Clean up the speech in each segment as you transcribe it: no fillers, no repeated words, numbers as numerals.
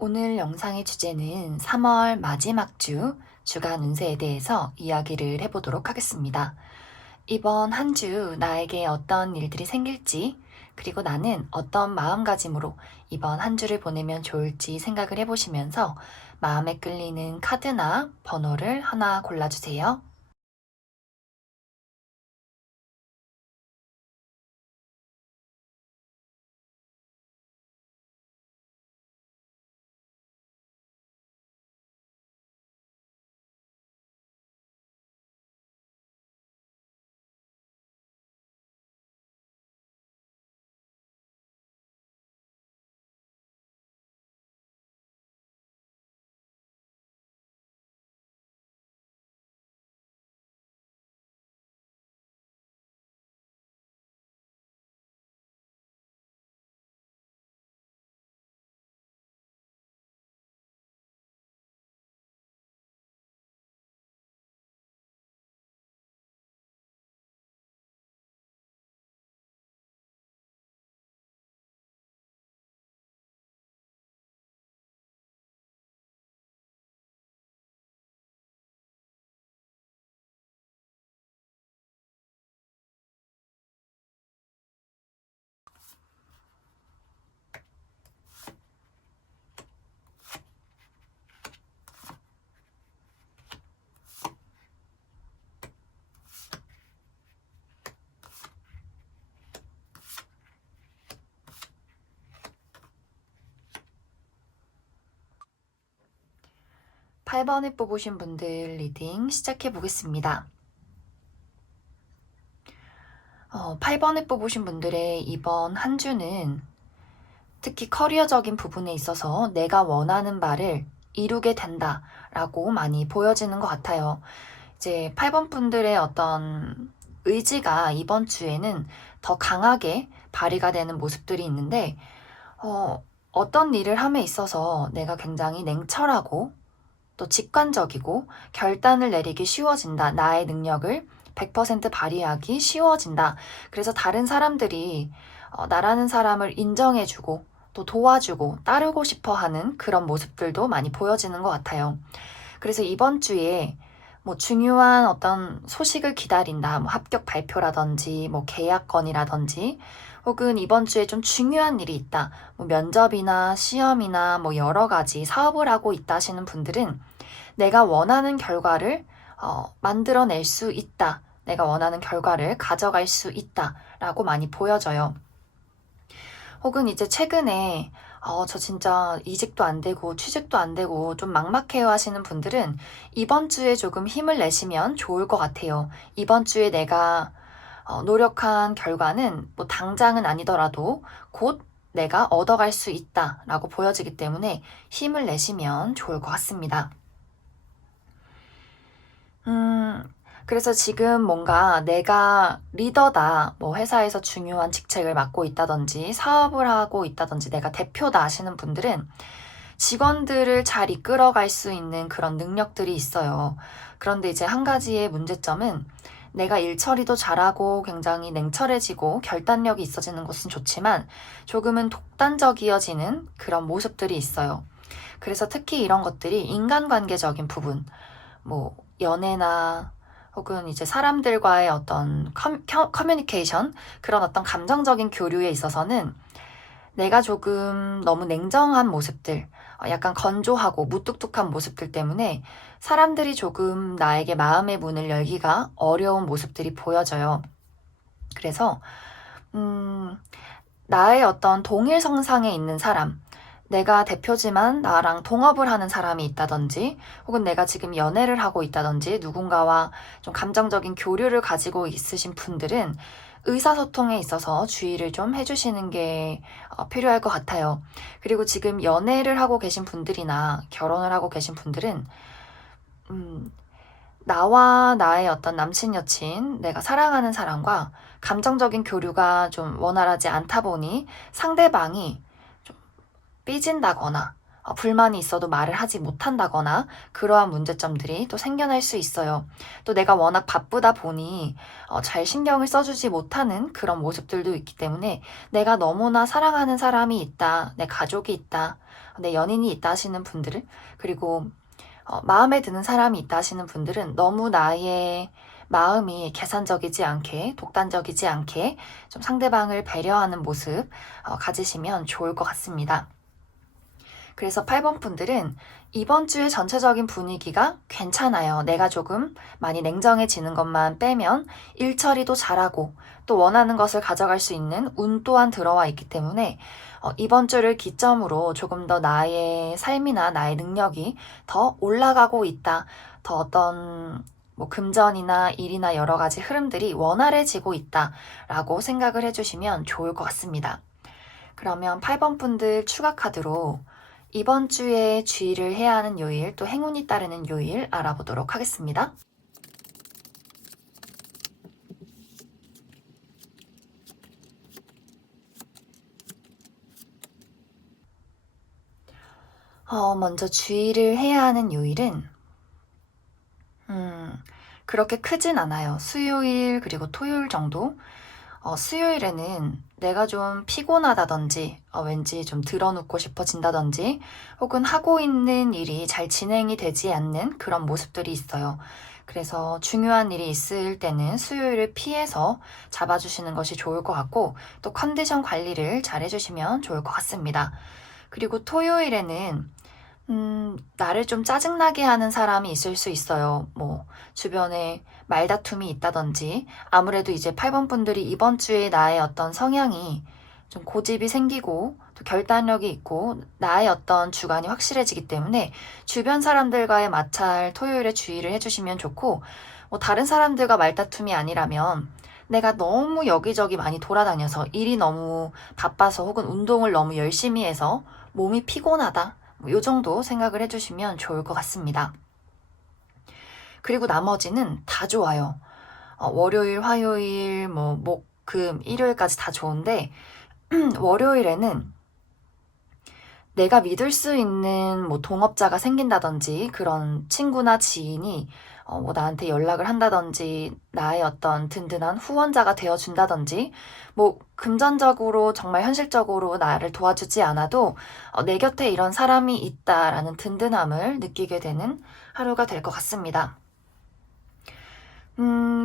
오늘 영상의 주제는 3월 마지막 주간 운세에 대해서 이야기를 해보도록 하겠습니다. 이번 한 주 나에게 어떤 일들이 생길지, 그리고 나는 어떤 마음가짐으로 이번 한 주를 보내면 좋을지 생각을 해보시면서 마음에 끌리는 카드나 번호를 하나 골라주세요. 팔 8번을 뽑으신 분들 리딩 시작해 보겠습니다. 8번을 뽑으신 분들의 이번 한 주는 특히 커리어적인 부분에 있어서 내가 원하는 바를 이루게 된다라고 많이 보여지는 것 같아요. 이제 8번 분들의 어떤 의지가 이번 주에는 더 강하게 발휘가 되는 모습들이 있는데, 어떤 일을 함에 있어서 내가 굉장히 냉철하고 또 직관적이고 결단을 내리기 쉬워진다. 나의 능력을 100% 발휘하기 쉬워진다. 그래서 다른 사람들이 나라는 사람을 인정해주고 또 도와주고 따르고 싶어 하는 그런 모습들도 많이 보여지는 것 같아요. 그래서 이번 주에 뭐 중요한 어떤 소식을 기다린다. 뭐 합격 발표라든지 뭐 계약 건이라든지 혹은 이번 주에 좀 중요한 일이 있다. 뭐 면접이나 시험이나 뭐 여러 가지 사업을 하고 있다 하시는 분들은 내가 원하는 결과를 만들어낼 수 있다. 내가 원하는 결과를 가져갈 수 있다라고 많이 보여져요. 혹은 이제 최근에 저 진짜 이직도 안 되고 취직도 안 되고 좀 막막해요 하시는 분들은 이번 주에 조금 힘을 내시면 좋을 것 같아요. 이번 주에 내가 노력한 결과는 뭐 당장은 아니더라도 곧 내가 얻어갈 수 있다라고 보여지기 때문에 힘을 내시면 좋을 것 같습니다. 그래서 지금 뭔가 내가 리더다, 뭐 회사에서 중요한 직책을 맡고 있다든지 사업을 하고 있다든지 내가 대표다 하시는 분들은 직원들을 잘 이끌어갈 수 있는 그런 능력들이 있어요. 그런데 이제 한 가지의 문제점은 내가 일 처리도 잘하고 굉장히 냉철해지고 결단력이 있어지는 것은 좋지만 조금은 독단적이어지는 그런 모습들이 있어요. 그래서 특히 이런 것들이 인간관계적인 부분, 뭐 연애나 혹은 이제 사람들과의 어떤 커뮤니케이션, 그런 어떤 감정적인 교류에 있어서는 내가 조금 너무 냉정한 모습들, 약간 건조하고 무뚝뚝한 모습들 때문에 사람들이 조금 나에게 마음의 문을 열기가 어려운 모습들이 보여져요. 그래서 나의 어떤 동일 성상에 있는 사람, 내가 대표지만 나랑 동업을 하는 사람이 있다든지 혹은 내가 지금 연애를 하고 있다든지 누군가와 좀 감정적인 교류를 가지고 있으신 분들은 의사소통에 있어서 주의를 좀 해주시는 게 필요할 것 같아요. 그리고 지금 연애를 하고 계신 분들이나 결혼을 하고 계신 분들은 나와 나의 어떤 남친, 여친, 내가 사랑하는 사람과 감정적인 교류가 좀 원활하지 않다 보니 상대방이 좀 삐진다거나 불만이 있어도 말을 하지 못한다거나 그러한 문제점들이 또 생겨날 수 있어요. 또 내가 워낙 바쁘다 보니 잘 신경을 써주지 못하는 그런 모습들도 있기 때문에 내가 너무나 사랑하는 사람이 있다, 내 가족이 있다, 내 연인이 있다 하시는 분들을, 그리고 마음에 드는 사람이 있다 하시는 분들은 너무 나의 마음이 계산적이지 않게, 독단적이지 않게 좀 상대방을 배려하는 모습 가지시면 좋을 것 같습니다. 그래서 8번 분들은 이번 주의 전체적인 분위기가 괜찮아요. 내가 조금 많이 냉정해지는 것만 빼면 일 처리도 잘하고 또 원하는 것을 가져갈 수 있는 운 또한 들어와 있기 때문에 이번 주를 기점으로 조금 더 나의 삶이나 나의 능력이 더 올라가고 있다. 더 어떤 금전이나 일이나 여러 가지 흐름들이 원활해지고 있다라고 생각을 해주시면 좋을 것 같습니다. 그러면 8번 분들 추가 카드로 이번 주에 주의를 해야 하는 요일, 또 행운이 따르는 요일 알아보도록 하겠습니다. 먼저 주의를 해야 하는 요일은 그렇게 크진 않아요. 수요일 그리고 토요일 정도? 수요일에는 내가 좀 피곤하다든지 왠지 좀 드러눕고 싶어진다든지 혹은 하고 있는 일이 잘 진행이 되지 않는 그런 모습들이 있어요. 그래서 중요한 일이 있을 때는 수요일을 피해서 잡아주시는 것이 좋을 것 같고 또 컨디션 관리를 잘 해주시면 좋을 것 같습니다. 그리고 토요일에는 나를 좀 짜증나게 하는 사람이 있을 수 있어요. 주변에 말다툼이 있다든지, 아무래도 이제 8번 분들이 이번 주에 나의 어떤 성향이 좀 고집이 생기고, 또 결단력이 있고, 나의 어떤 주관이 확실해지기 때문에 주변 사람들과의 마찰 토요일에 주의를 해주시면 좋고, 다른 사람들과 말다툼이 아니라면 내가 너무 여기저기 많이 돌아다녀서 일이 너무 바빠서 혹은 운동을 너무 열심히 해서 몸이 피곤하다. 요 정도 생각을 해주시면 좋을 것 같습니다. 그리고 나머지는 다 좋아요. 월요일, 화요일, 목, 금, 일요일까지 다 좋은데 월요일에는 내가 믿을 수 있는 동업자가 생긴다든지 그런 친구나 지인이 나한테 연락을 한다든지 나의 어떤 든든한 후원자가 되어준다든지 금전적으로 정말 현실적으로 나를 도와주지 않아도 내 곁에 이런 사람이 있다라는 든든함을 느끼게 되는 하루가 될 것 같습니다.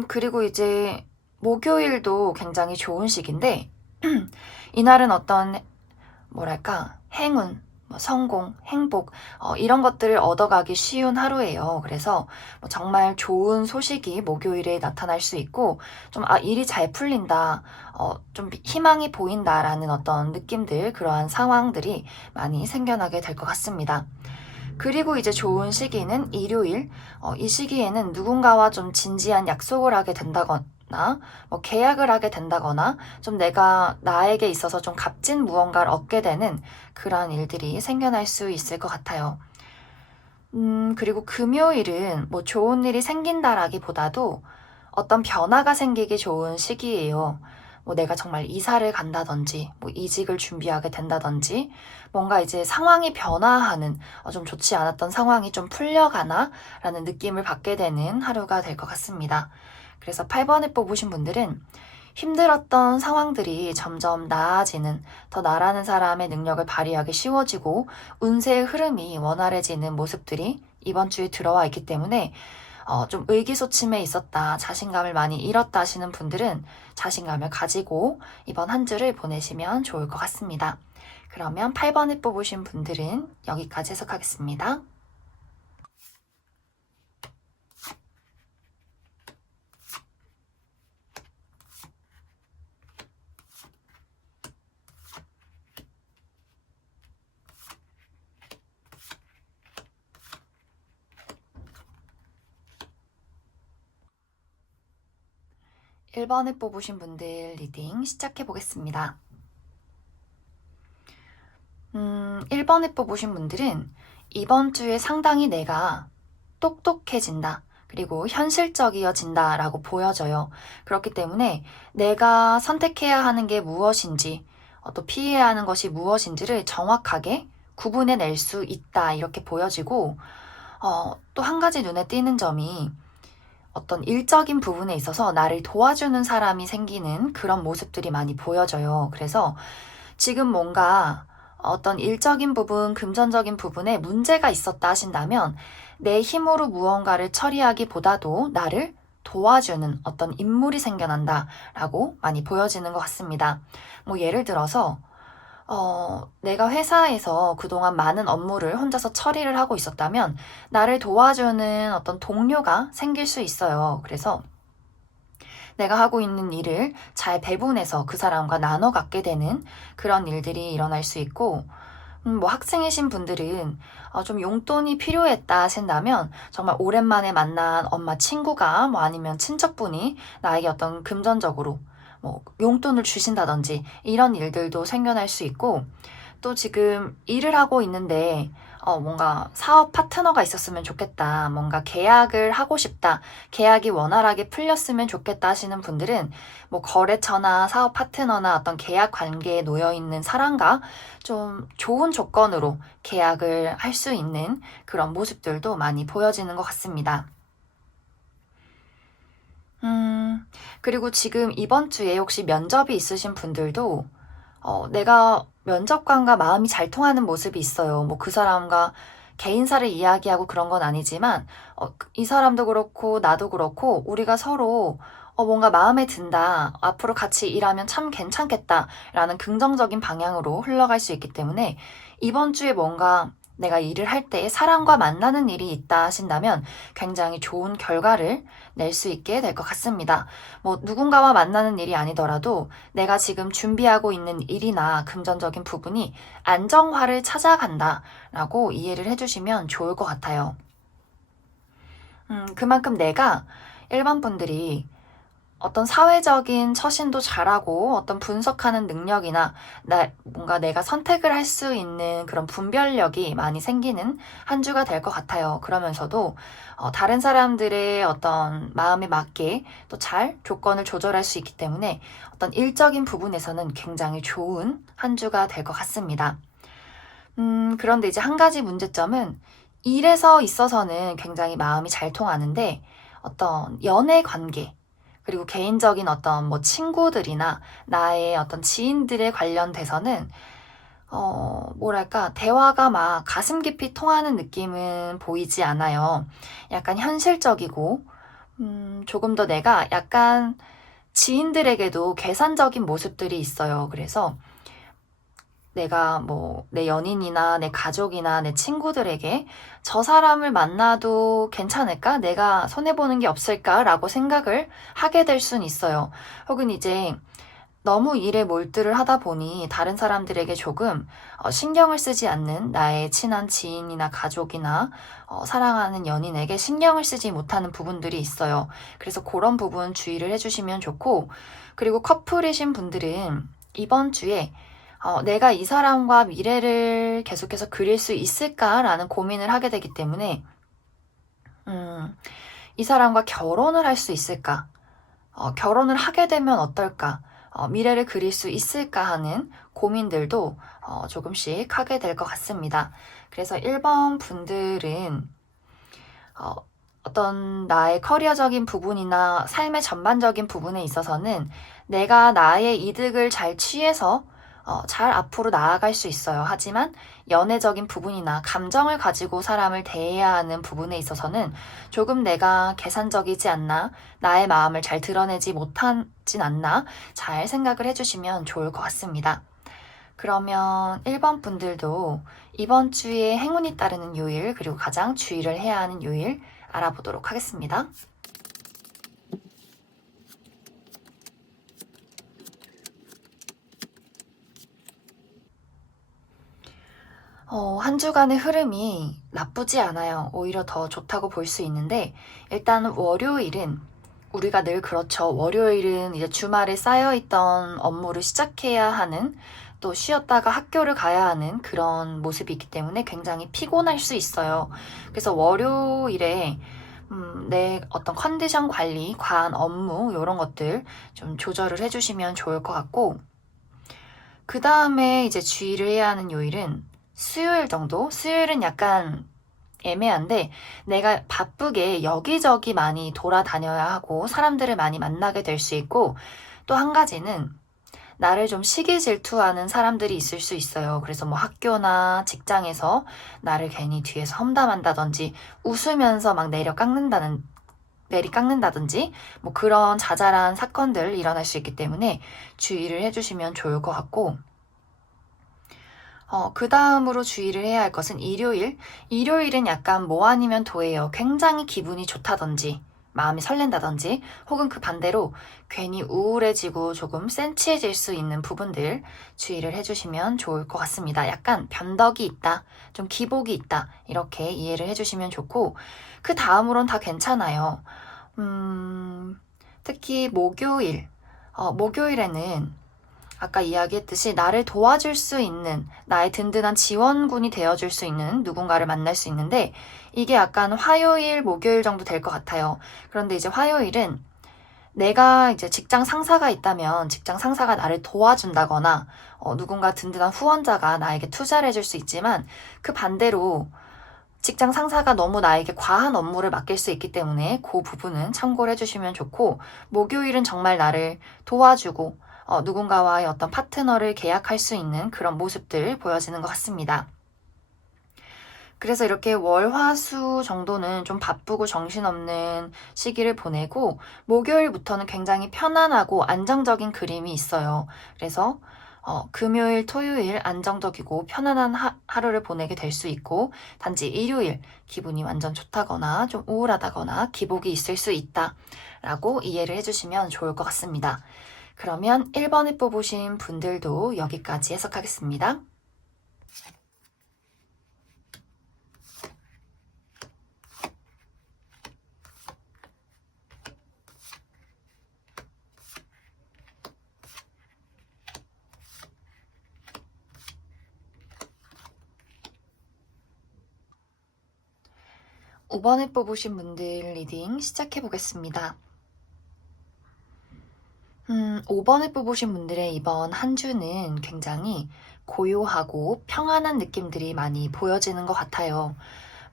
그리고 이제 목요일도 굉장히 좋은 시기인데 이날은 어떤 행운, 성공, 행복 이런 것들을 얻어가기 쉬운 하루예요. 그래서 정말 좋은 소식이 목요일에 나타날 수 있고 좀 일이 잘 풀린다, 좀 희망이 보인다라는 어떤 느낌들, 그러한 상황들이 많이 생겨나게 될 것 같습니다. 그리고 이제 좋은 시기는 일요일, 이 시기에는 누군가와 좀 진지한 약속을 하게 된다거나 계약을 하게 된다거나 좀 내가 나에게 있어서 좀 값진 무언가를 얻게 되는 그런 일들이 생겨날 수 있을 것 같아요. 그리고 금요일은 좋은 일이 생긴다라기보다도 어떤 변화가 생기기 좋은 시기예요. 내가 정말 이사를 간다든지, 이직을 준비하게 된다든지, 뭔가 이제 상황이 변화하는, 좀 좋지 않았던 상황이 좀 풀려가나? 라는 느낌을 받게 되는 하루가 될 것 같습니다. 그래서 8번을 뽑으신 분들은 힘들었던 상황들이 점점 나아지는, 더 나라는 사람의 능력을 발휘하기 쉬워지고 운세의 흐름이 원활해지는 모습들이 이번 주에 들어와 있기 때문에 좀 의기소침해 있었다, 자신감을 많이 잃었다 하시는 분들은 자신감을 가지고 이번 한 주를 보내시면 좋을 것 같습니다. 그러면 8번을 뽑으신 분들은 여기까지 해석하겠습니다. 1번을 뽑으신 분들 리딩 시작해 보겠습니다. 1번을 뽑으신 분들은 이번 주에 상당히 내가 똑똑해진다. 그리고 현실적이어진다 라고 보여져요. 그렇기 때문에 내가 선택해야 하는 게 무엇인지, 또 피해야 하는 것이 무엇인지를 정확하게 구분해낼 수 있다 이렇게 보여지고 또 한 가지 눈에 띄는 점이 어떤 일적인 부분에 있어서 나를 도와주는 사람이 생기는 그런 모습들이 많이 보여져요. 그래서 지금 뭔가 어떤 일적인 부분, 금전적인 부분에 문제가 있었다 하신다면 내 힘으로 무언가를 처리하기보다도 나를 도와주는 어떤 인물이 생겨난다라고 많이 보여지는 것 같습니다. 뭐 예를 들어서 내가 회사에서 그동안 많은 업무를 혼자서 처리를 하고 있었다면 나를 도와주는 어떤 동료가 생길 수 있어요. 그래서 내가 하고 있는 일을 잘 배분해서 그 사람과 나눠 갖게 되는 그런 일들이 일어날 수 있고, 뭐 학생이신 분들은 좀 용돈이 필요했다 하신다면 정말 오랜만에 만난 엄마 친구가 뭐 아니면 친척분이 나에게 어떤 금전적으로 뭐 용돈을 주신다든지 이런 일들도 생겨날 수 있고, 또 지금 일을 하고 있는데 뭔가 사업 파트너가 있었으면 좋겠다. 뭔가 계약을 하고 싶다. 계약이 원활하게 풀렸으면 좋겠다 하시는 분들은 뭐 거래처나 사업 파트너나 어떤 계약 관계에 놓여 있는 사람과 좀 좋은 조건으로 계약을 할 수 있는 그런 모습들도 많이 보여지는 것 같습니다. 그리고 지금 이번 주에 혹시 면접이 있으신 분들도 내가 면접관과 마음이 잘 통하는 모습이 있어요. 뭐 그 사람과 개인사를 이야기하고 그런 건 아니지만 이 사람도 그렇고 나도 그렇고 우리가 서로 뭔가 마음에 든다. 앞으로 같이 일하면 참 괜찮겠다라는 긍정적인 방향으로 흘러갈 수 있기 때문에 이번 주에 뭔가 내가 일을 할 때 사람과 만나는 일이 있다 하신다면 굉장히 좋은 결과를 낼 수 있게 될 것 같습니다. 뭐 누군가와 만나는 일이 아니더라도 내가 지금 준비하고 있는 일이나 금전적인 부분이 안정화를 찾아간다라고 이해를 해주시면 좋을 것 같아요. 그만큼 내가 일반 분들이 어떤 사회적인 처신도 잘하고 어떤 분석하는 능력이나 뭔가 내가 선택을 할 수 있는 그런 분별력이 많이 생기는 한 주가 될 것 같아요. 그러면서도 다른 사람들의 어떤 마음에 맞게 또 잘 조건을 조절할 수 있기 때문에 어떤 일적인 부분에서는 굉장히 좋은 한 주가 될 것 같습니다. 그런데 이제 한 가지 문제점은 일에서 있어서는 굉장히 마음이 잘 통하는데 어떤 연애 관계 그리고 개인적인 어떤 뭐 친구들이나 나의 어떤 지인들에 관련돼서는 뭐랄까 대화가 막 가슴 깊이 통하는 느낌은 보이지 않아요. 약간 현실적이고 조금 더 내가 약간 지인들에게도 계산적인 모습들이 있어요. 그래서 내가 뭐 내 연인이나 내 가족이나 내 친구들에게 저 사람을 만나도 괜찮을까? 내가 손해보는 게 없을까? 라고 생각을 하게 될 순 있어요. 혹은 이제 너무 일에 몰두를 하다 보니 다른 사람들에게 조금 신경을 쓰지 않는 나의 친한 지인이나 가족이나 사랑하는 연인에게 신경을 쓰지 못하는 부분들이 있어요. 그래서 그런 부분 주의를 해주시면 좋고, 그리고 커플이신 분들은 이번 주에 내가 이 사람과 미래를 계속해서 그릴 수 있을까라는 고민을 하게 되기 때문에 이 사람과 결혼을 할 수 있을까? 결혼을 하게 되면 어떨까? 미래를 그릴 수 있을까 하는 고민들도 조금씩 하게 될 것 같습니다. 그래서 1번 분들은 어떤 나의 커리어적인 부분이나 삶의 전반적인 부분에 있어서는 내가 나의 이득을 잘 취해서 잘 앞으로 나아갈 수 있어요. 하지만 연애적인 부분이나 감정을 가지고 사람을 대해야 하는 부분에 있어서는 조금 내가 계산적이지 않나, 나의 마음을 잘 드러내지 못하진 않나 잘 생각을 해주시면 좋을 것 같습니다. 그러면 1번 분들도 이번 주에 행운이 따르는 요일 그리고 가장 주의를 해야 하는 요일 알아보도록 하겠습니다. 한 주간의 흐름이 나쁘지 않아요. 오히려 더 좋다고 볼 수 있는데, 일단 월요일은 우리가 늘 그렇죠. 월요일은 이제 주말에 쌓여있던 업무를 시작해야 하는, 또 쉬었다가 학교를 가야 하는 그런 모습이 있기 때문에 굉장히 피곤할 수 있어요. 그래서 월요일에 내 어떤 컨디션 관리, 과한 업무 이런 것들 좀 조절을 해주시면 좋을 것 같고, 그 다음에 이제 주의를 해야 하는 요일은 수요일 정도? 수요일은 약간 애매한데 내가 바쁘게 여기저기 많이 돌아다녀야 하고 사람들을 많이 만나게 될 수 있고 또 한 가지는 나를 좀 시기 질투하는 사람들이 있을 수 있어요. 그래서 뭐 학교나 직장에서 나를 괜히 뒤에서 험담한다든지 웃으면서 막 내리 깎는다든지 뭐 그런 자잘한 사건들 일어날 수 있기 때문에 주의를 해주시면 좋을 것 같고 그 다음으로 주의를 해야 할 것은 일요일. 일요일은 약간 뭐 아니면 도예요. 굉장히 기분이 좋다든지, 마음이 설렌다든지, 혹은 그 반대로 괜히 우울해지고 조금 센치해질 수 있는 부분들 주의를 해주시면 좋을 것 같습니다. 약간 변덕이 있다, 좀 기복이 있다, 이렇게 이해를 해주시면 좋고, 그 다음으론 다 괜찮아요. 특히 목요일. 목요일에는 아까 이야기했듯이 나를 도와줄 수 있는, 나의 든든한 지원군이 되어줄 수 있는 누군가를 만날 수 있는데 이게 약간 화요일, 목요일 정도 될 것 같아요. 그런데 이제 화요일은 내가 이제 직장 상사가 있다면 직장 상사가 나를 도와준다거나 누군가 든든한 후원자가 나에게 투자를 해줄 수 있지만 그 반대로 직장 상사가 너무 나에게 과한 업무를 맡길 수 있기 때문에 그 부분은 참고를 해주시면 좋고 목요일은 정말 나를 도와주고 누군가와의 어떤 파트너를 계약할 수 있는 그런 모습들 보여지는 것 같습니다. 그래서 이렇게 월, 화, 수 정도는 좀 바쁘고 정신없는 시기를 보내고 목요일부터는 굉장히 편안하고 안정적인 그림이 있어요. 그래서 금요일, 토요일 안정적이고 편안한 하루를 보내게 될 수 있고 단지 일요일 기분이 완전 좋다거나 좀 우울하다거나 기복이 있을 수 있다 라고 이해를 해주시면 좋을 것 같습니다. 그러면 1번을 뽑으신 분들도 여기까지 해석하겠습니다. 5번을 뽑으신 분들 리딩 시작해 보겠습니다. 5번을 뽑으신 분들의 이번 한 주는 굉장히 고요하고 평안한 느낌들이 많이 보여지는 것 같아요.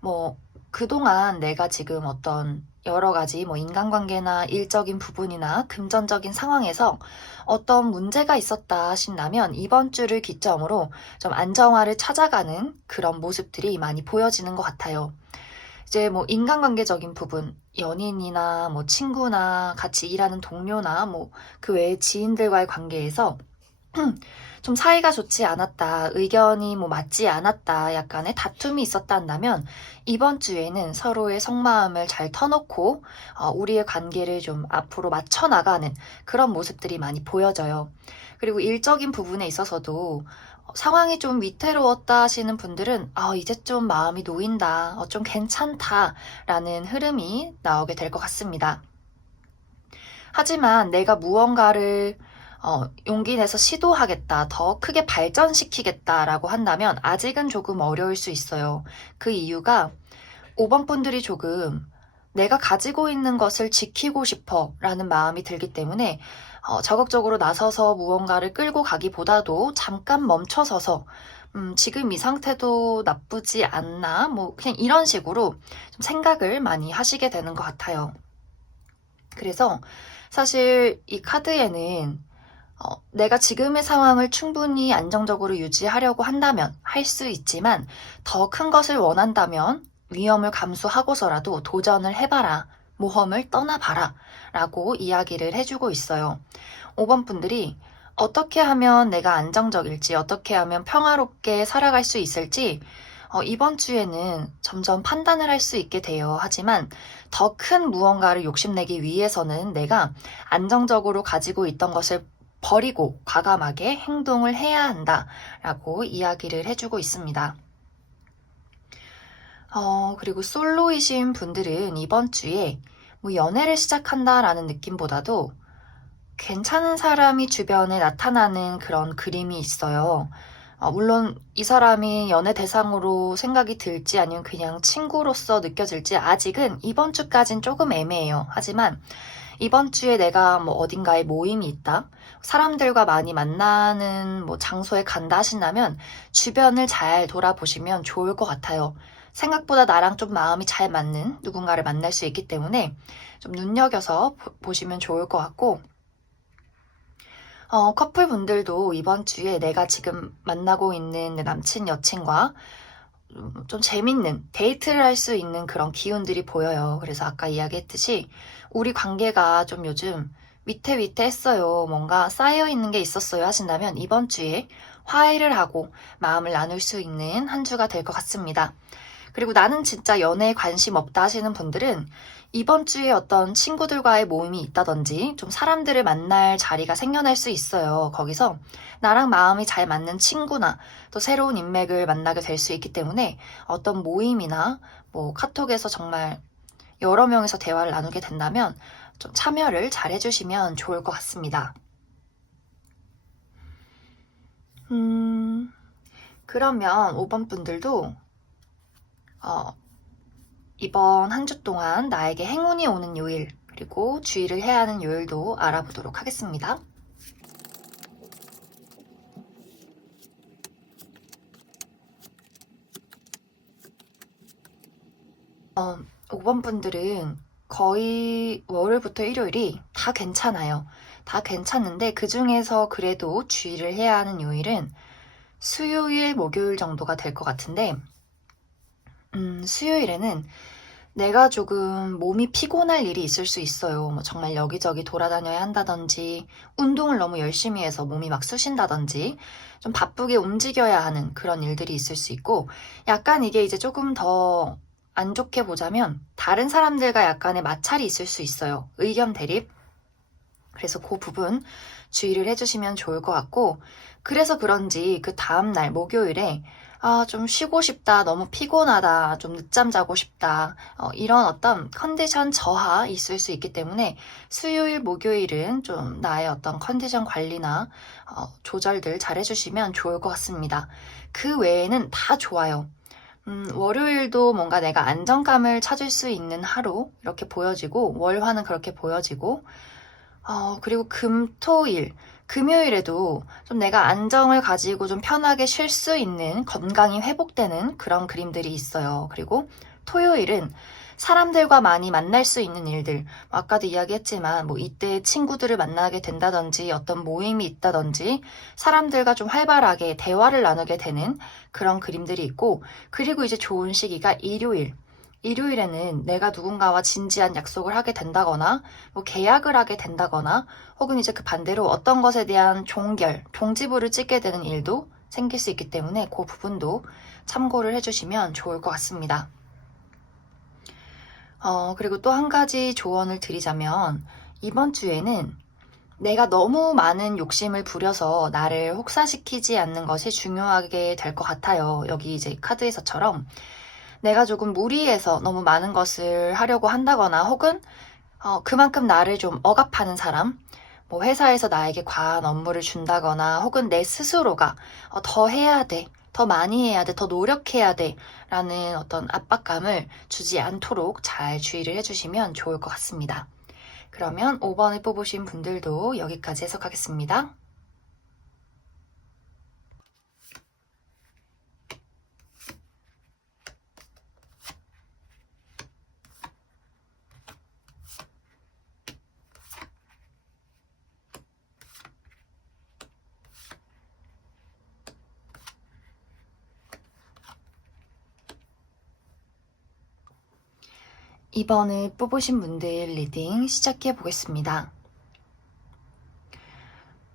뭐, 그동안 내가 지금 어떤 여러 가지 뭐 인간관계나 일적인 부분이나 금전적인 상황에서 어떤 문제가 있었다 하신다면 이번 주를 기점으로 좀 안정화를 찾아가는 그런 모습들이 많이 보여지는 것 같아요. 이제 뭐 인간관계적인 부분, 연인이나 뭐 친구나 같이 일하는 동료나 뭐 그 외에 지인들과의 관계에서 좀 사이가 좋지 않았다, 의견이 뭐 맞지 않았다, 약간의 다툼이 있었다 한다면 이번 주에는 서로의 속마음을 잘 터놓고 우리의 관계를 좀 앞으로 맞춰 나가는 그런 모습들이 많이 보여져요. 그리고 일적인 부분에 있어서도 상황이 좀 위태로웠다 하시는 분들은 이제 좀 마음이 놓인다, 좀 괜찮다라는 흐름이 나오게 될 것 같습니다. 하지만 내가 무언가를 용기 내서 시도하겠다, 더 크게 발전시키겠다라고 한다면 아직은 조금 어려울 수 있어요. 그 이유가 5번 분들이 조금 내가 가지고 있는 것을 지키고 싶어 라는 마음이 들기 때문에 적극적으로 나서서 무언가를 끌고 가기보다도 잠깐 멈춰서서 지금 이 상태도 나쁘지 않나? 뭐 그냥 이런 식으로 좀 생각을 많이 하시게 되는 것 같아요. 그래서 사실 이 카드에는 내가 지금의 상황을 충분히 안정적으로 유지하려고 한다면 할 수 있지만 더 큰 것을 원한다면 위험을 감수하고서라도 도전을 해봐라. 모험을 떠나봐라. 라고 이야기를 해주고 있어요. 5번 분들이 어떻게 하면 내가 안정적일지, 어떻게 하면 평화롭게 살아갈 수 있을지 이번 주에는 점점 판단을 할 수 있게 돼요. 하지만 더 큰 무언가를 욕심내기 위해서는 내가 안정적으로 가지고 있던 것을 버리고 과감하게 행동을 해야 한다라고 이야기를 해주고 있습니다. 그리고 솔로이신 분들은 이번 주에 뭐 연애를 시작한다라는 느낌보다도 괜찮은 사람이 주변에 나타나는 그런 그림이 있어요. 물론 이 사람이 연애 대상으로 생각이 들지 아니면 그냥 친구로서 느껴질지 아직은 이번 주까진 조금 애매해요. 하지만 이번 주에 내가 뭐 어딘가에 모임이 있다, 사람들과 많이 만나는 뭐 장소에 간다 하신다면 주변을 잘 돌아보시면 좋을 것 같아요. 생각보다 나랑 좀 마음이 잘 맞는 누군가를 만날 수 있기 때문에 좀 눈여겨서 보시면 좋을 것 같고, 커플분들도 이번 주에 내가 지금 만나고 있는 내 남친, 여친과 좀 재밌는 데이트를 할 수 있는 그런 기운들이 보여요. 그래서 아까 이야기했듯이 우리 관계가 좀 요즘 위태위태했어요. 뭔가 쌓여있는 게 있었어요 하신다면 이번 주에 화해를 하고 마음을 나눌 수 있는 한 주가 될 것 같습니다. 그리고 나는 진짜 연애에 관심 없다 하시는 분들은 이번 주에 어떤 친구들과의 모임이 있다든지 좀 사람들을 만날 자리가 생겨날 수 있어요. 거기서 나랑 마음이 잘 맞는 친구나 또 새로운 인맥을 만나게 될 수 있기 때문에 어떤 모임이나 뭐 카톡에서 정말 여러 명이서 대화를 나누게 된다면 좀 참여를 잘 해주시면 좋을 것 같습니다. 그러면 5번 분들도 이번 한 주 동안 나에게 행운이 오는 요일, 그리고 주의를 해야 하는 요일도 알아보도록 하겠습니다. 5번 분들은 거의 월요일부터 일요일이 다 괜찮아요. 다 괜찮은데 그 중에서 그래도 주의를 해야 하는 요일은 수요일, 목요일 정도가 될 것 같은데, 수요일에는 내가 조금 몸이 피곤할 일이 있을 수 있어요. 뭐 정말 여기저기 돌아다녀야 한다든지, 운동을 너무 열심히 해서 몸이 막 쑤신다든지, 좀 바쁘게 움직여야 하는 그런 일들이 있을 수 있고, 약간 이게 이제 조금 더 안 좋게 보자면, 다른 사람들과 약간의 마찰이 있을 수 있어요. 의견 대립. 그래서 그 부분 주의를 해주시면 좋을 것 같고, 그래서 그런지 그 다음날 목요일에 좀 쉬고 싶다, 너무 피곤하다, 좀 늦잠 자고 싶다, 이런 어떤 컨디션 저하 있을 수 있기 때문에 수요일, 목요일은 좀 나의 어떤 컨디션 관리나 조절들 잘 해주시면 좋을 것 같습니다. 그 외에는 다 좋아요. 월요일도 뭔가 내가 안정감을 찾을 수 있는 하루 이렇게 보여지고, 월화는 그렇게 보여지고, 그리고 금요일에도 좀 내가 안정을 가지고 좀 편하게 쉴 수 있는, 건강이 회복되는 그런 그림들이 있어요. 그리고 토요일은 사람들과 많이 만날 수 있는 일들, 아까도 이야기했지만 뭐 이때 친구들을 만나게 된다든지, 어떤 모임이 있다든지, 사람들과 좀 활발하게 대화를 나누게 되는 그런 그림들이 있고, 그리고 이제 좋은 시기가 일요일에는 내가 누군가와 진지한 약속을 하게 된다거나, 뭐 계약을 하게 된다거나, 혹은 이제 그 반대로 어떤 것에 대한 종지부를 찍게 되는 일도 생길 수 있기 때문에 그 부분도 참고를 해주시면 좋을 것 같습니다. 그리고 또 한 가지 조언을 드리자면, 이번 주에는 내가 너무 많은 욕심을 부려서 나를 혹사시키지 않는 것이 중요하게 될 것 같아요. 여기 이제 카드에서처럼 내가 조금 무리해서 너무 많은 것을 하려고 한다거나, 혹은 그만큼 나를 좀 억압하는 사람, 뭐 회사에서 나에게 과한 업무를 준다거나, 혹은 내 스스로가 더 해야 돼, 더 많이 해야 돼, 더 노력해야 돼 라는 어떤 압박감을 주지 않도록 잘 주의를 해주시면 좋을 것 같습니다. 그러면 5번을 뽑으신 분들도 여기까지 해석하겠습니다. 2번을 뽑으신 분들 리딩 시작해 보겠습니다.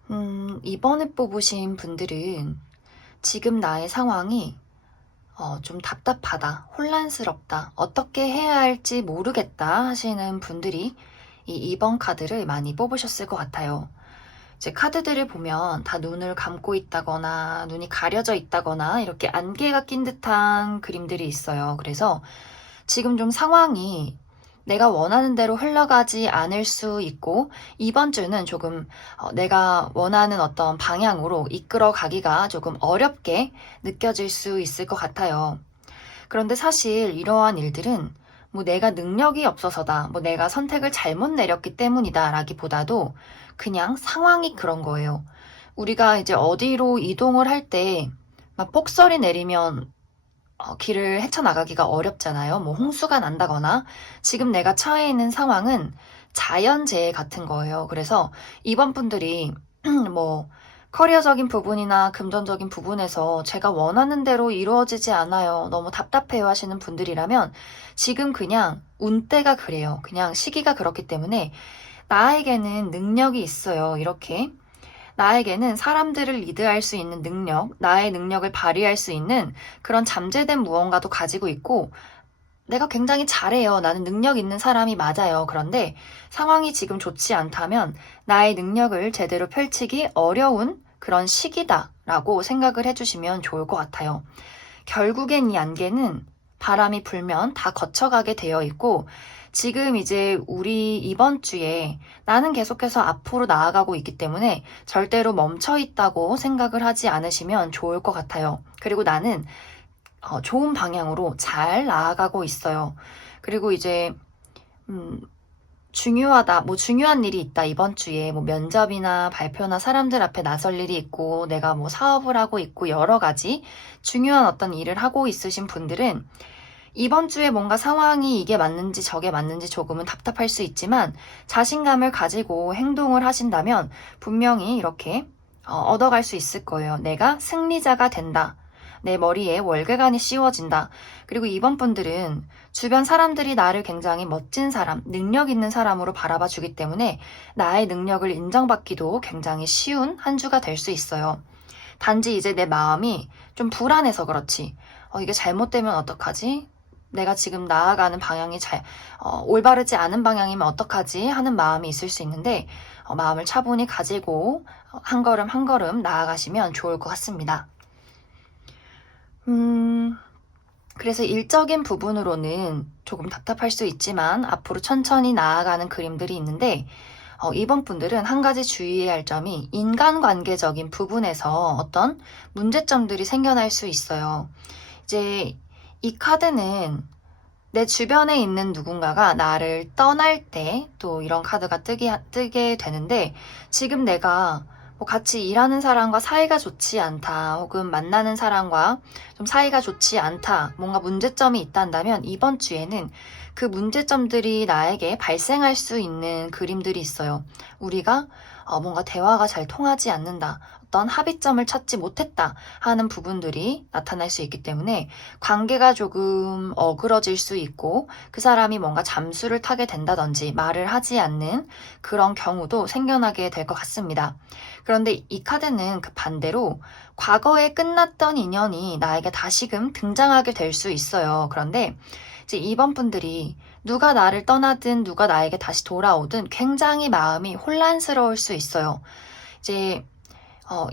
2번을 뽑으신 분들은 지금 나의 상황이 좀 답답하다, 혼란스럽다, 어떻게 해야 할지 모르겠다 하시는 분들이 이 2번 카드를 많이 뽑으셨을 것 같아요. 이제 카드들을 보면 다 눈을 감고 있다거나 눈이 가려져 있다거나 이렇게 안개가 낀 듯한 그림들이 있어요. 그래서 지금 좀 상황이 내가 원하는 대로 흘러가지 않을 수 있고, 이번 주는 조금 내가 원하는 어떤 방향으로 이끌어 가기가 조금 어렵게 느껴질 수 있을 것 같아요. 그런데 사실 이러한 일들은 뭐 내가 능력이 없어서다, 뭐 내가 선택을 잘못 내렸기 때문이다 라기보다도 그냥 상황이 그런 거예요. 우리가 이제 어디로 이동을 할 때 막 폭설이 내리면 길을 헤쳐나가기가 어렵잖아요. 뭐 홍수가 난다거나 지금 내가 처해 있는 상황은 자연재해 같은 거예요. 그래서 이번 분들이 뭐 커리어적인 부분이나 금전적인 부분에서 제가 원하는 대로 이루어지지 않아요. 너무 답답해요 하시는 분들이라면 지금 그냥 운때가 그래요. 그냥 시기가 그렇기 때문에 나에게는 능력이 있어요. 이렇게 나에게는 사람들을 리드할 수 있는 능력, 나의 능력을 발휘할 수 있는 그런 잠재된 무언가도 가지고 있고 내가 굉장히 잘해요. 나는 능력 있는 사람이 맞아요. 그런데 상황이 지금 좋지 않다면 나의 능력을 제대로 펼치기 어려운 그런 시기다라고 생각을 해주시면 좋을 것 같아요. 결국엔 이 안개는 바람이 불면 다 거쳐가게 되어 있고 지금 이제 우리 이번 주에 나는 계속해서 앞으로 나아가고 있기 때문에 절대로 멈춰 있다고 생각을 하지 않으시면 좋을 것 같아요. 그리고 나는 좋은 방향으로 잘 나아가고 있어요. 그리고 이제 중요하다, 뭐 중요한 일이 있다 이번 주에 뭐 면접이나 발표나 사람들 앞에 나설 일이 있고 내가 뭐 사업을 하고 있고 여러 가지 중요한 어떤 일을 하고 있으신 분들은 이번 주에 뭔가 상황이 이게 맞는지 저게 맞는지 조금은 답답할 수 있지만 자신감을 가지고 행동을 하신다면 분명히 이렇게 얻어갈 수 있을 거예요. 내가 승리자가 된다. 내 머리에 월계관이 씌워진다. 그리고 이번 분들은 주변 사람들이 나를 굉장히 멋진 사람, 능력 있는 사람으로 바라봐 주기 때문에 나의 능력을 인정받기도 굉장히 쉬운 한 주가 될 수 있어요. 단지 이제 내 마음이 좀 불안해서 그렇지. 이게 잘못되면 어떡하지? 내가 지금 나아가는 방향이 올바르지 않은 방향이면 어떡하지? 하는 마음이 있을 수 있는데, 마음을 차분히 가지고 한 걸음 한 걸음 나아가시면 좋을 것 같습니다. 그래서 일적인 부분으로는 조금 답답할 수 있지만 앞으로 천천히 나아가는 그림들이 있는데, 이번 분들은 한 가지 주의해야 할 점이 인간관계적인 부분에서 어떤 문제점들이 생겨날 수 있어요. 이제 이 카드는 내 주변에 있는 누군가가 나를 떠날 때 또 이런 카드가 뜨게 되는데 지금 내가 뭐 같이 일하는 사람과 사이가 좋지 않다 혹은 만나는 사람과 좀 사이가 좋지 않다 뭔가 문제점이 있다면 이번 주에는 그 문제점들이 나에게 발생할 수 있는 그림들이 있어요. 우리가 뭔가 대화가 잘 통하지 않는다. 어떤 합의점을 찾지 못했다 하는 부분들이 나타날 수 있기 때문에 관계가 조금 어그러질 수 있고 그 사람이 뭔가 잠수를 타게 된다든지 말을 하지 않는 그런 경우도 생겨나게 될 것 같습니다. 그런데 이 카드는 그 반대로 과거에 끝났던 인연이 나에게 다시금 등장하게 될 수 있어요. 그런데 이제 이번 분들이 누가 나를 떠나든 누가 나에게 다시 돌아오든 굉장히 마음이 혼란스러울 수 있어요. 이제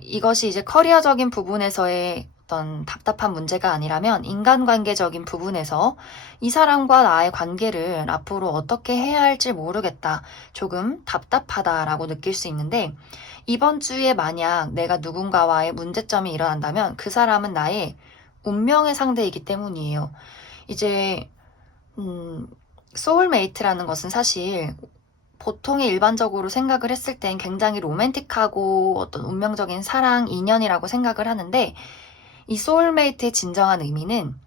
이것이 이제 커리어적인 부분에서의 어떤 답답한 문제가 아니라면 인간관계적인 부분에서 이 사람과 나의 관계를 앞으로 어떻게 해야 할지 모르겠다. 조금 답답하다라고 느낄 수 있는데 이번 주에 만약 내가 누군가와의 문제점이 일어난다면 그 사람은 나의 운명의 상대이기 때문이에요. 이제 소울메이트라는 것은 사실 보통의 일반적으로 생각을 했을 땐 굉장히 로맨틱하고 어떤 운명적인 사랑, 인연이라고 생각을 하는데 이 소울메이트의 진정한 의미는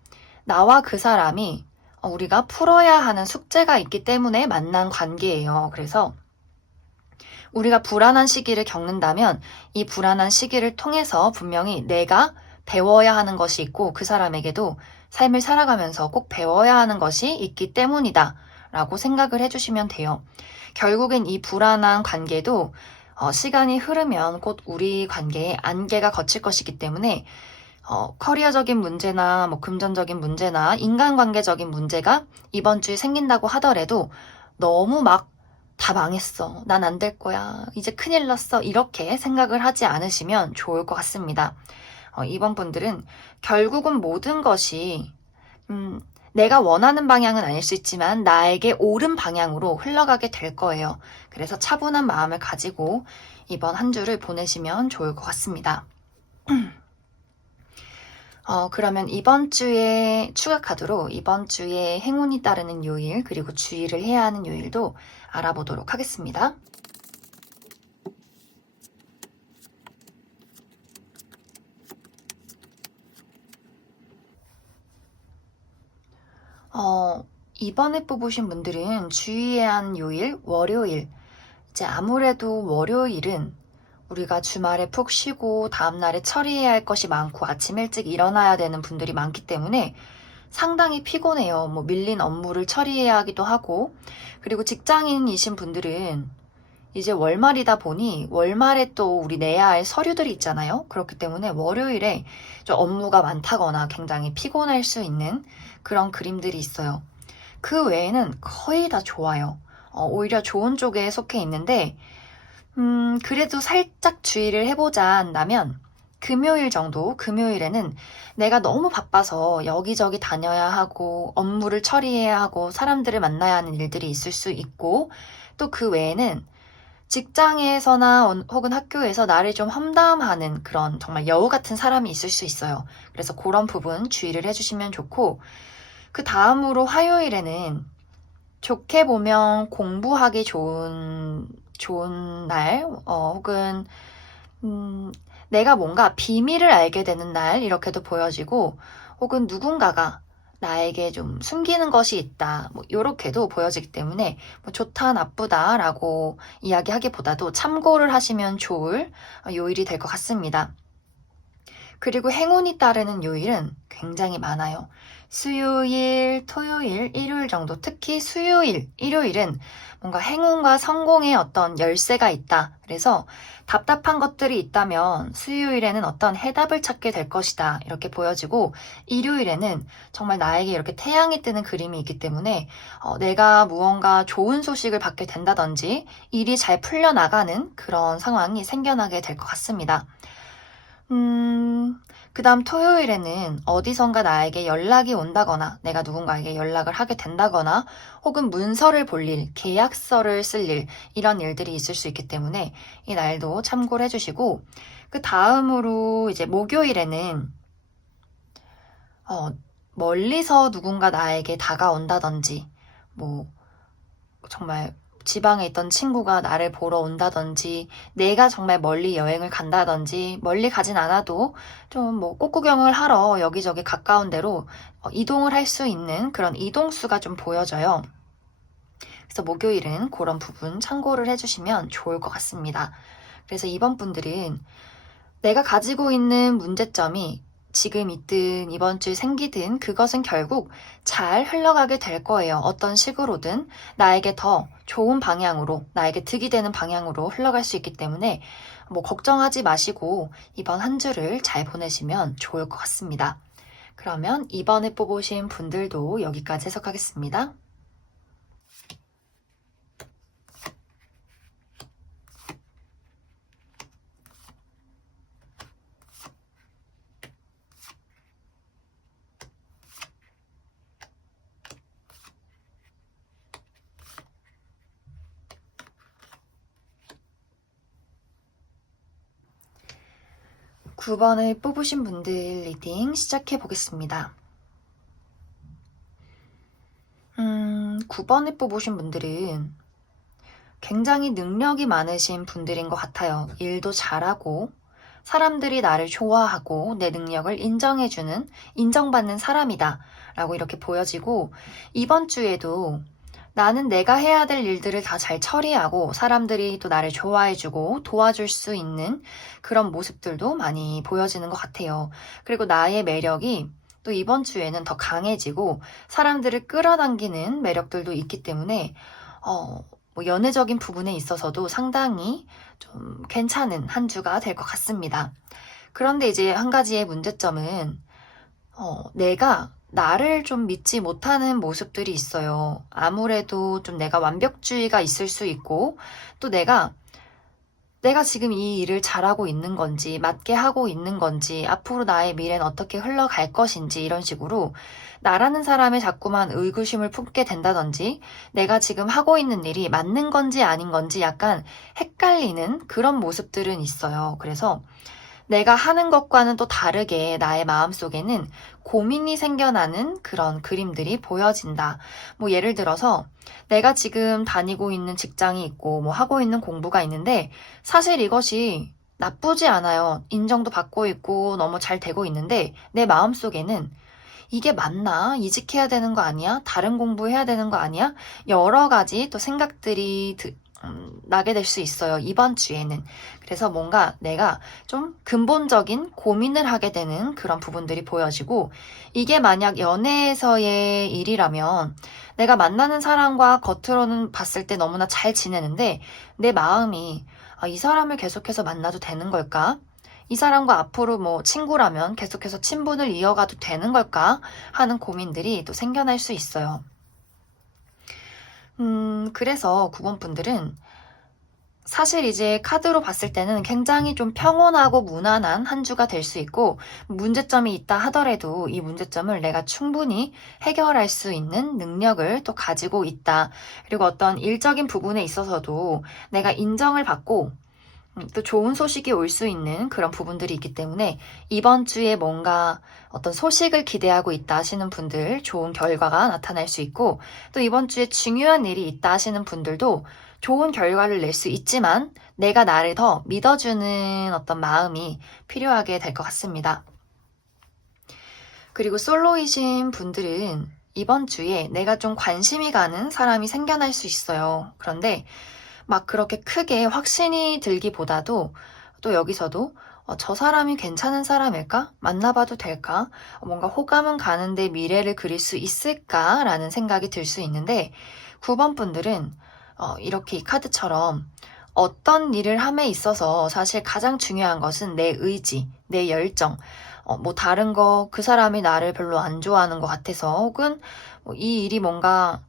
나와 그 사람이 우리가 풀어야 하는 숙제가 있기 때문에 만난 관계예요. 그래서 우리가 불안한 시기를 겪는다면 이 불안한 시기를 통해서 분명히 내가 배워야 하는 것이 있고 그 사람에게도 삶을 살아가면서 꼭 배워야 하는 것이 있기 때문이다 라고 생각을 해주시면 돼요. 결국엔 이 불안한 관계도 시간이 흐르면 곧 우리 관계에 안개가 걷힐 것이기 때문에 커리어적인 문제나 뭐 금전적인 문제나 인간관계적인 문제가 이번 주에 생긴다고 하더라도 너무 막 다 망했어. 난 안 될 거야. 이제 큰일 났어. 이렇게 생각을 하지 않으시면 좋을 것 같습니다. 이번 분들은 결국은 모든 것이 내가 원하는 방향은 아닐 수 있지만 나에게 옳은 방향으로 흘러가게 될 거예요. 그래서 차분한 마음을 가지고 이번 한 주를 보내시면 좋을 것 같습니다. 그러면 이번 주에 추가 카드로 이번 주에 행운이 따르는 요일, 그리고 주의를 해야 하는 요일도 알아보도록 하겠습니다. 이번에 뽑으신 분들은 주의해야 하는 요일, 월요일. 이제 아무래도 월요일은 우리가 주말에 푹 쉬고 다음날에 처리해야 할 것이 많고 아침 일찍 일어나야 되는 분들이 많기 때문에 상당히 피곤해요. 뭐 밀린 업무를 처리해야 하기도 하고, 그리고 직장인이신 분들은 이제 월말이다 보니 월말에 또 우리 내야 할 서류들이 있잖아요. 그렇기 때문에 월요일에 좀 업무가 많다거나 굉장히 피곤할 수 있는 그런 그림들이 있어요. 그 외에는 거의 다 좋아요. 오히려 좋은 쪽에 속해 있는데, 그래도 살짝 주의를 해보자 한다면, 금요일 정도, 금요일에는 내가 너무 바빠서 여기저기 다녀야 하고, 업무를 처리해야 하고, 사람들을 만나야 하는 일들이 있을 수 있고, 또 그 외에는 직장에서나 혹은 학교에서 나를 좀 험담하는 그런 정말 여우 같은 사람이 있을 수 있어요. 그래서 그런 부분 주의를 해주시면 좋고, 그 다음으로 화요일에는 좋게 보면 공부하기 좋은 날, 혹은, 내가 뭔가 비밀을 알게 되는 날, 이렇게도 보여지고, 혹은 누군가가 나에게 좀 숨기는 것이 있다, 뭐, 요렇게도 보여지기 때문에, 뭐 좋다, 나쁘다라고 이야기하기보다도 참고를 하시면 좋을 요일이 될 것 같습니다. 그리고 행운이 따르는 요일은 굉장히 많아요. 수요일, 토요일, 일요일 정도, 특히 수요일, 일요일은 뭔가 행운과 성공의 어떤 열쇠가 있다. 그래서 답답한 것들이 있다면 수요일에는 어떤 해답을 찾게 될 것이다. 이렇게 보여지고, 일요일에는 정말 나에게 이렇게 태양이 뜨는 그림이 있기 때문에 내가 무언가 좋은 소식을 받게 된다든지 일이 잘 풀려나가는 그런 상황이 생겨나게 될 것 같습니다. 그 다음 토요일에는 어디선가 나에게 연락이 온다거나 내가 누군가에게 연락을 하게 된다거나 혹은 문서를 볼 일, 계약서를 쓸 일, 이런 일들이 있을 수 있기 때문에 이 날도 참고를 해주시고, 그 다음으로 이제 목요일에는 멀리서 누군가 나에게 다가온다든지, 뭐 정말 지방에 있던 친구가 나를 보러 온다든지, 내가 정말 멀리 여행을 간다든지, 멀리 가진 않아도 좀 뭐 꽃구경을 하러 여기저기 가까운 데로 이동을 할 수 있는 그런 이동수가 좀 보여져요. 그래서 목요일은 그런 부분 참고를 해주시면 좋을 것 같습니다. 그래서 이번 분들은 내가 가지고 있는 문제점이 지금 있든 이번 주에 생기든 그것은 결국 잘 흘러가게 될 거예요. 어떤 식으로든 나에게 더 좋은 방향으로, 나에게 득이 되는 방향으로 흘러갈 수 있기 때문에 뭐 걱정하지 마시고 이번 한 주를 잘 보내시면 좋을 것 같습니다. 그러면 이번에 뽑으신 분들도 여기까지 해석하겠습니다. 9번을 뽑으신 분들 리딩 시작해 보겠습니다. 9번을 뽑으신 분들은 굉장히 능력이 많으신 분들인 것 같아요. 일도 잘하고 사람들이 나를 좋아하고 내 능력을 인정해주는, 인정받는 사람이다 라고 이렇게 보여지고, 이번 주에도 나는 내가 해야 될 일들을 다 잘 처리하고 사람들이 또 나를 좋아해주고 도와줄 수 있는 그런 모습들도 많이 보여지는 것 같아요. 그리고 나의 매력이 또 이번 주에는 더 강해지고 사람들을 끌어당기는 매력들도 있기 때문에 뭐 연애적인 부분에 있어서도 상당히 좀 괜찮은 한 주가 될 것 같습니다. 그런데 이제 한 가지의 문제점은 내가 나를 좀 믿지 못하는 모습들이 있어요. 아무래도 좀 내가 완벽주의가 있을 수 있고, 또 내가 지금 이 일을 잘하고 있는 건지, 맞게 하고 있는 건지, 앞으로 나의 미래는 어떻게 흘러갈 것인지, 이런 식으로 나라는 사람에 자꾸만 의구심을 품게 된다든지, 내가 지금 하고 있는 일이 맞는 건지 아닌 건지 약간 헷갈리는 그런 모습들은 있어요. 그래서 내가 하는 것과는 또 다르게 나의 마음속에는 고민이 생겨나는 그런 그림들이 보여진다. 뭐 예를 들어서 내가 지금 다니고 있는 직장이 있고 뭐 하고 있는 공부가 있는데 사실 이것이 나쁘지 않아요. 인정도 받고 있고 너무 잘 되고 있는데 내 마음속에는 이게 맞나? 이직해야 되는 거 아니야? 다른 공부해야 되는 거 아니야? 여러 가지 또 생각들이 나게 될 수 있어요. 이번 주에는. 그래서 뭔가 내가 좀 근본적인 고민을 하게 되는 그런 부분들이 보여지고, 이게 만약 연애에서의 일이라면 내가 만나는 사람과 겉으로는 봤을 때 너무나 잘 지내는데 내 마음이 이 사람을 계속해서 만나도 되는 걸까? 이 사람과 앞으로 뭐 친구라면 계속해서 친분을 이어가도 되는 걸까? 하는 고민들이 또 생겨날 수 있어요. 그래서 9번 분들은 사실 이제 카드로 봤을 때는 굉장히 좀 평온하고 무난한 한 주가 될 수 있고, 문제점이 있다 하더라도 이 문제점을 내가 충분히 해결할 수 있는 능력을 또 가지고 있다. 그리고 어떤 일적인 부분에 있어서도 내가 인정을 받고 또 좋은 소식이 올 수 있는 그런 부분들이 있기 때문에 이번 주에 뭔가 어떤 소식을 기대하고 있다 하시는 분들 좋은 결과가 나타날 수 있고, 또 이번 주에 중요한 일이 있다 하시는 분들도 좋은 결과를 낼 수 있지만 내가 나를 더 믿어주는 어떤 마음이 필요하게 될 것 같습니다. 그리고 솔로이신 분들은 이번 주에 내가 좀 관심이 가는 사람이 생겨날 수 있어요. 그런데 막 그렇게 크게 확신이 들기보다도 또 여기서도 저 사람이 괜찮은 사람일까? 만나봐도 될까? 뭔가 호감은 가는데 미래를 그릴 수 있을까라는 생각이 들 수 있는데 9번 분들은 이렇게 이 카드처럼 어떤 일을 함에 있어서 사실 가장 중요한 것은 내 의지, 내 열정, 뭐 다른 거 그 사람이 나를 별로 안 좋아하는 것 같아서 혹은 이 일이 뭔가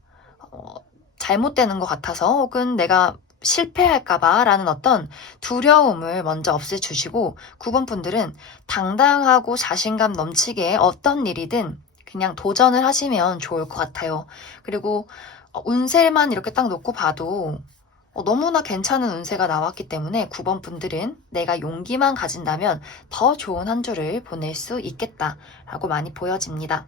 잘못되는 것 같아서 혹은 내가 실패할까봐 라는 어떤 두려움을 먼저 없애주시고 9번 분들은 당당하고 자신감 넘치게 어떤 일이든 그냥 도전을 하시면 좋을 것 같아요. 그리고 운세만 이렇게 딱 놓고 봐도 너무나 괜찮은 운세가 나왔기 때문에 9번 분들은 내가 용기만 가진다면 더 좋은 한 주를 보낼 수 있겠다라고 많이 보여집니다.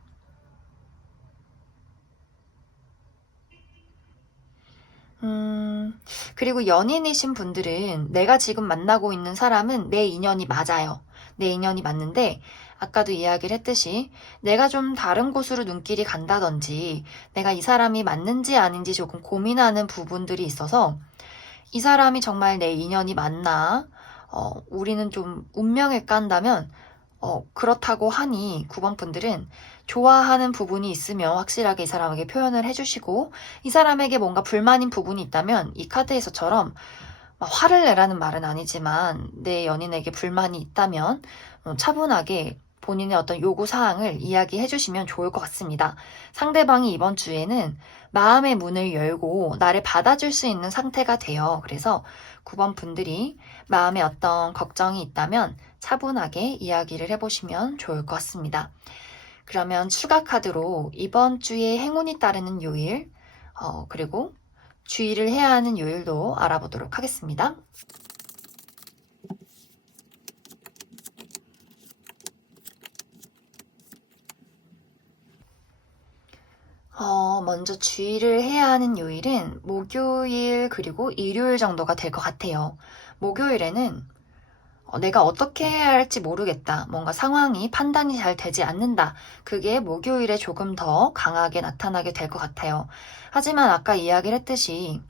그리고 연인이신 분들은 내가 지금 만나고 있는 사람은 내 인연이 맞아요. 내 인연이 맞는데 아까도 이야기를 했듯이 내가 좀 다른 곳으로 눈길이 간다든지 내가 이 사람이 맞는지 아닌지 조금 고민하는 부분들이 있어서 이 사람이 정말 내 인연이 맞나? 우리는 좀 운명일까 한다면 그렇다고 하니 9번 분들은 좋아하는 부분이 있으면 확실하게 이 사람에게 표현을 해주시고 이 사람에게 뭔가 불만인 부분이 있다면 이 카드에서처럼 화를 내라는 말은 아니지만 내 연인에게 불만이 있다면 차분하게 본인의 어떤 요구사항을 이야기해 주시면 좋을 것 같습니다. 상대방이 이번 주에는 마음의 문을 열고 나를 받아줄 수 있는 상태가 돼요. 그래서 9번 분들이 마음에 어떤 걱정이 있다면 차분하게 이야기를 해보시면 좋을 것 같습니다. 그러면 추가 카드로 이번 주에 행운이 따르는 요일, 그리고 주의를 해야 하는 요일도 알아보도록 하겠습니다. 먼저 주의를 해야 하는 요일은 목요일 그리고 일요일 정도가 될 것 같아요. 목요일에는 내가 어떻게 해야 할지 모르겠다. 뭔가 상황이 판단이 잘 되지 않는다. 그게 목요일에 조금 더 강하게 나타나게 될 것 같아요. 하지만 아까 이야기를 했듯이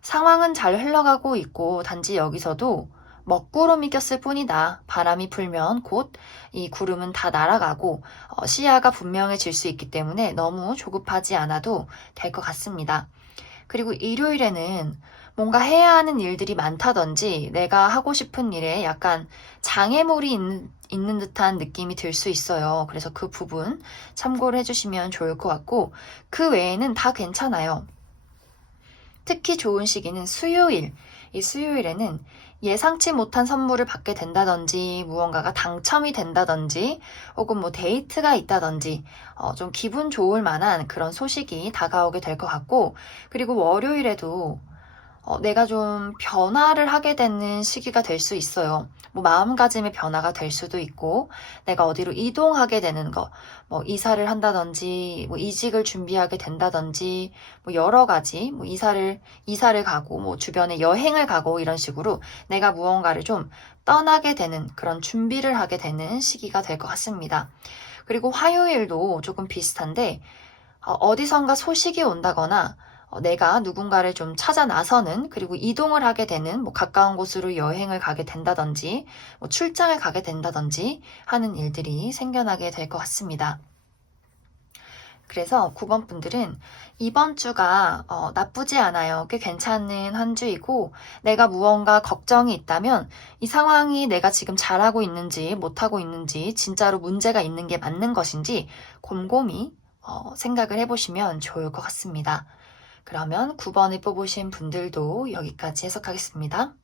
상황은 잘 흘러가고 있고 단지 여기서도 먹구름이 꼈을 뿐이다. 바람이 불면 곧 이 구름은 다 날아가고 시야가 분명해질 수 있기 때문에 너무 조급하지 않아도 될 것 같습니다. 그리고 일요일에는 뭔가 해야 하는 일들이 많다든지 내가 하고 싶은 일에 약간 장애물이 있는 듯한 느낌이 들 수 있어요. 그래서 그 부분 참고를 해주시면 좋을 것 같고 그 외에는 다 괜찮아요. 특히 좋은 시기는 수요일. 이 수요일에는 예상치 못한 선물을 받게 된다든지 무언가가 당첨이 된다든지 혹은 뭐 데이트가 있다든지 좀 기분 좋을 만한 그런 소식이 다가오게 될 것 같고 그리고 월요일에도 내가 좀 변화를 하게 되는 시기가 될 수 있어요. 뭐 마음가짐의 변화가 될 수도 있고, 내가 어디로 이동하게 되는 거, 뭐 이사를 한다든지, 뭐 이직을 준비하게 된다든지, 뭐 여러 가지, 뭐 이사를 가고, 뭐 주변에 여행을 가고 이런 식으로 내가 무언가를 좀 떠나게 되는 그런 준비를 하게 되는 시기가 될 것 같습니다. 그리고 화요일도 조금 비슷한데, 어디선가 소식이 온다거나 내가 누군가를 좀 찾아 나서는, 그리고 이동을 하게 되는, 뭐 가까운 곳으로 여행을 가게 된다든지 뭐 출장을 가게 된다든지 하는 일들이 생겨나게 될 것 같습니다. 그래서 9번 분들은 이번 주가 나쁘지 않아요. 꽤 괜찮은 한 주이고, 내가 무언가 걱정이 있다면 이 상황이 내가 지금 잘하고 있는지 못하고 있는지, 진짜로 문제가 있는 게 맞는 것인지 곰곰이 생각을 해보시면 좋을 것 같습니다. 그러면 9번을 뽑으신 분들도 여기까지 해석하겠습니다.